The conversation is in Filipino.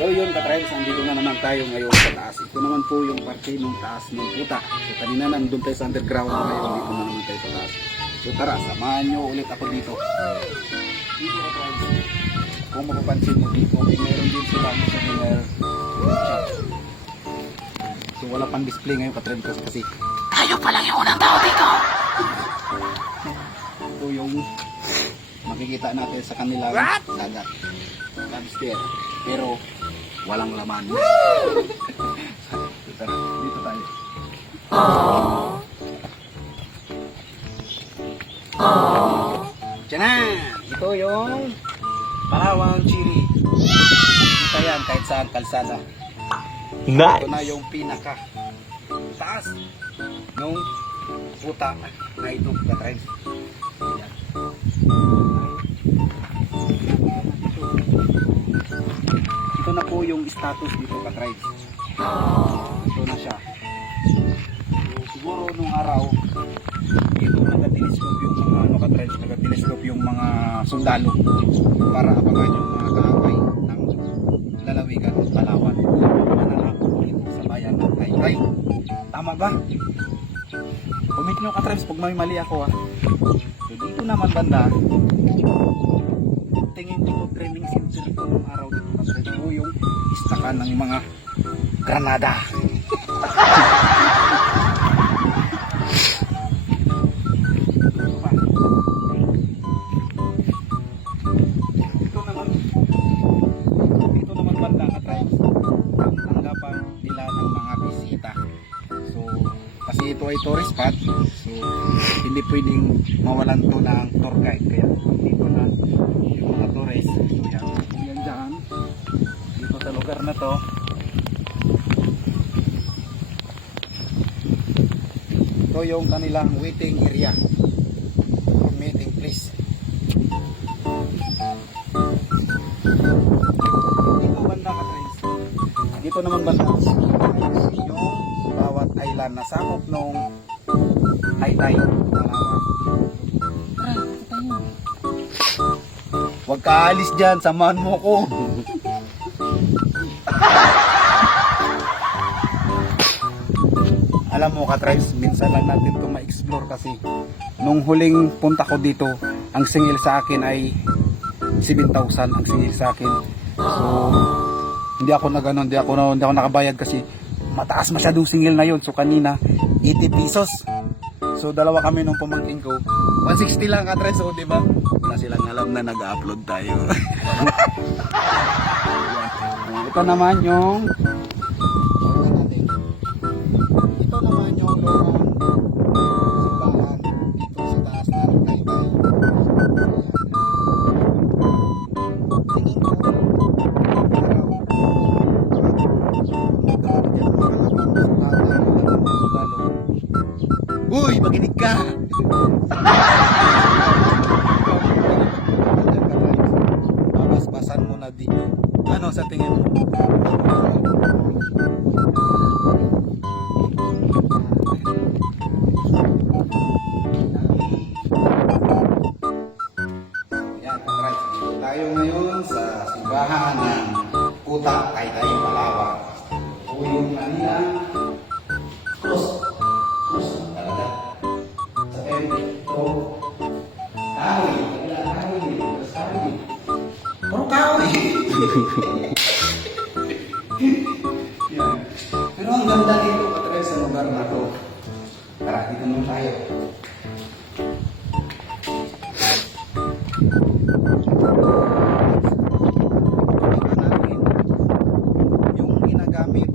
So yun ka-tribes, andito na naman tayo ngayon sa taas. Ito naman po yung parte ng taas ng puta. So kanina nandun tayo sa underground, ngayon dito na naman tayo sa taas. So tara, samahan nyo ulit ako dito. Dito ka-tribes, kung mapapansin mo dito, meron din sila sa souvenir shop. So wala pang display ngayon ka-tribes kasi Tayo pa lang yung unang tao dito. ito yung makikita natin sa kanilang dagat. Lobster. Pero walang laman. So, tara, dito tayo. Tiyanan! Ito yung Palawang Chili. Kita yan kahit saan kalsada. Ito na yung pinaka taas nung puta na ito ka-tribes. Yan. Ito na po yung status dito ka-tribes. Ito na siya. So, siguro nung araw dito nag-telescope yung mga ka-tribes, nag-telescope yung mga sundalo para abangan yung mga kaaway ng lalawigan ng Palawan mananakop dito sa bayan ng Taytay. Tama ba? Comment nyo ka-tribes pag may mali ako ha. So dito naman banda, tingin ko training center ko ng araw dito ka-tribes po yung istakan ng mga granada. Dito naman banda ka-tribes, ang tanggapan nila ng mga bisita. So kasi ito ay tourist spot, so hindi pwedeng mawalan to ng tour guide, kaya dito na yung mga tourist. So yan dyan dito sa lugar na to. Ito yung kanilang waiting area, meeting place. Dito banda ka friends, dito naman banda yung bawat island na sakop nung Taytay, Palawan. Huwag ka alis dyan, samahan mo ko. Alam mo ka-tribes, minsan lang natin ito ma-explore kasi nung huling punta ko dito, ang singil sa akin ay 7,000 ang singil sa akin. So hindi ako nakabayad kasi mataas masyadong singil na yun. So kanina 80 pesos. So dalawa kami nung pamangkin ko, 160 lang ka-tribes. So diba, wala silang alam na nag-upload tayo. Ito naman yung ito naman yung simbahan dito sa taas ng Taytay. Tingin ko uy, makinig ka! Babas-basan mo na dito. Ano sa tingin mo? Yan, right. Dito tayo ngayon sa simbahan ng Puta, Taytay, Palawan. O yung kanilang cross talaga. Sa ito, kahoy. Kahoy. Puro kahoy. Yan. Pero ang ganda nito katulad sa lugar na to. Tara, dito naman tayo. Yung ginagamit